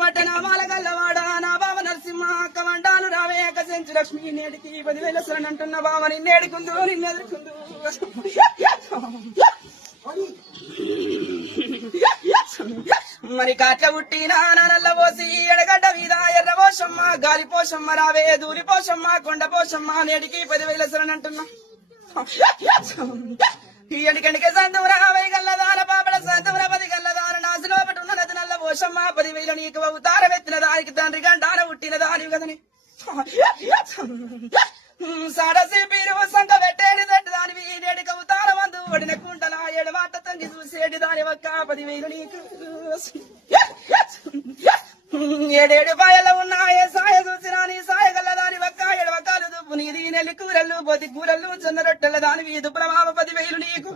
పట్ట నామాల గల్లవాడ నా బావ నరసింహ కమండాలు రావే కసెంచు లక్ష్మి నేడికి 10,000 సరనంటున్న బావ నిన్నేడుకుందు నిన్నెదురుకుందు మరి కాట్ల పుట్టిన నల్ల పోసి ఎడగడ్డ మీద ఎర్ర పోషమ్మ గాలి పోషమ్మ రావే దూరి పోషమ్మ కొండ పోషమ్మ నేడికి 10,000 సరనంటున్నా ఎడికెడికే సంతూర 50 గల్లదార పాపడ సంతూర 10 గల్లదార నాసులో పట్టున్న నది నల్ల పోషమ్మ 10,000 నీకు అవుతార వెత్తిన దానికి తండ్రి గండాన పుట్టిన దాని కదని సాడసి పీరు సంక పెట్టేడి తట్టు దానివి నేడికి అవుతార మందు ఒడిన కుంటల ఎడవాట తంగి చూసేటి దాని ఒక్క 10,000 నీకు ఏడేడు పాయలు ఉన్నాయే సాయ చూసినా నీ సాయ గల్లదాని ఒక్క ఎడవకాలు దుప్పు నీది నెల్లి కూరలు బొది కూరలు జొన్న రొట్టెల దానివి దుప్పుల మామ 10,000 నీకు